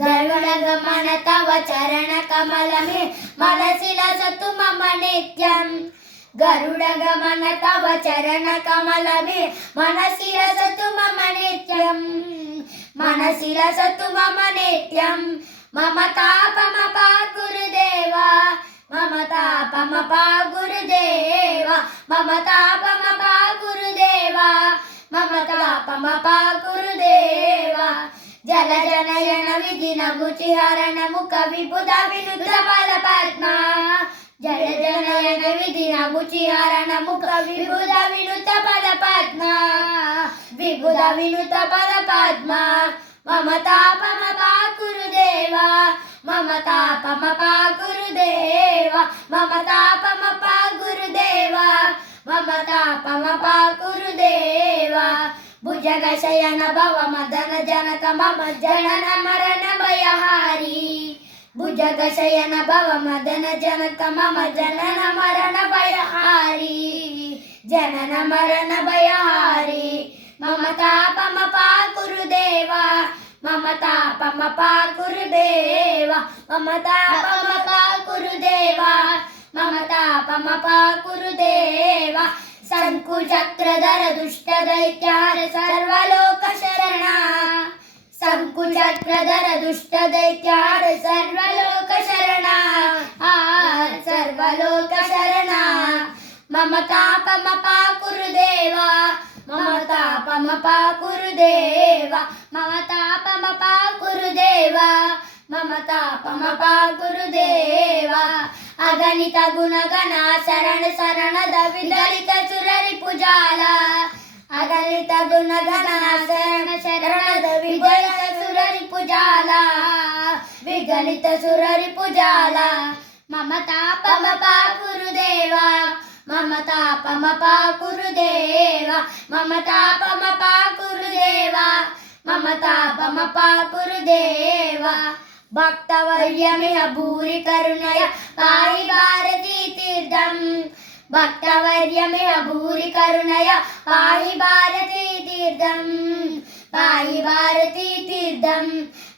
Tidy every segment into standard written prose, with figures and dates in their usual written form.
गरुडगमन तव चरणकमलमे मनसिलसतु मम नित्यं। गरुडगमन तव चरणकमलमे मनसिलसतु मम नित्यं। मनसिलसतु मम नित्यं। मम तापमपा गुरुदेवा, मम तापमपा गुरुदेवा, मम तापमपा गुरुदेवा, मम तापमपा गुरुदेवा। जलजनयन विधिन मुचिहरण मुख विबुध विनुत पद पद्मा। जलजनयन विधिन मुचिहरण मुख विबुध विनुत पद पद्मा। विबुध विनुत पद पद्मा। मम तापमपा गुरुदेवा, मम तापमपा गुरुदेवा, मम तापमपा गुरुदेवा, मम तापमपा गुरुदेवा। भुजगशयन भव मदन जनक मम जनन मरण भयहारी। भुजगशयन भव मदन जनक मम जनन मरण भयहारी। जनन मरण भयहारी। मम तापमपा गुरुदेवा, मम तापमपा गुरुदेवा, मम तापमपा गुरुदेवा, मम तापमपा गुरुदेवा। शंकुचक्रधर दुष्ट दैत्यार सर्वलोक शरणा। शंकुचक्रधर दुष्ट दैत्यार सर्वलोक शरणा। सर्वलोक शरणा। मम तापमपा गुरुदेवा, मम तापमपा गुरुदेवा, मम तापमपा गुरुदेवा, मम तापमपा गुरुदेवा। अगणित गुणगण शरण शरणद विदलित सुररिपुजाला। अगणित गुणगण शरण शरणद विदलित सुररिपुजाला। विगलित सुररिपुजाला। मम तापमपा गुरुदेवा, मम तापमपा गुरुदेवा, मम तापमपा गुरुदेवा, मम तापमपा गुरुदेवा। भक्तवर्यमिह भूरि करुणया पाहि भारती तीर्थं। भक्तवर्यमिह भूरि करुणया पाहि भारती तीर्थं। पाहि भारती तीर्थं।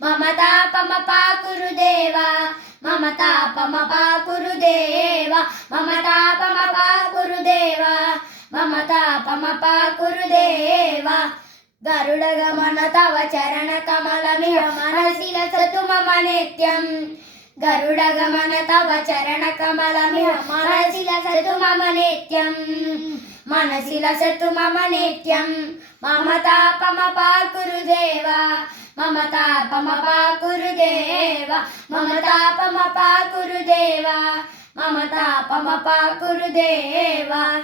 मम तापमपा गुरुदेवा, मम तापमपा गुरुदेवा, मम तापमपा गुरुदेवा, मम तापमपा गुरुदेवा। गरुडगमन तव चरणकमलमिह मनसिलसतु मम नित्यं। गरुडगमन तव चरणकमलमिह मनसिलसतु मम नित्यं। मनसिलसतु मम नित्यं। मम तापमपा गुरुदेवा, मम तापमपा गुरुदेवा, मम तापमपा गुरुदेवा, मम तापमपा गुरुदेवा।